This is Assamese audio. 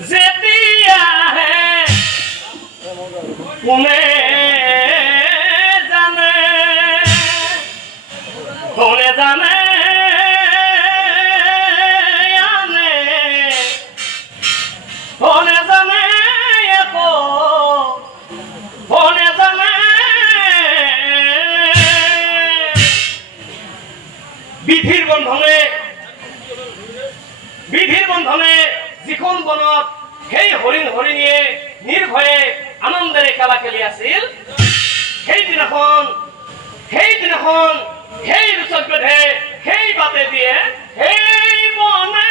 যেতিয়া হে কোনে জানে কোনে জানে আনে কোনে জানে একো কোনে জানে বিধিৰ বন্ধনে যিখন বনত সেই হৰিণীয়ে নিৰ্ভয়ে আনন্দেৰে খেলা খেলি আছিল সেইদিনাখন সেই ৰুচক বেধে সেই বাটে দিয়ে সেই বনে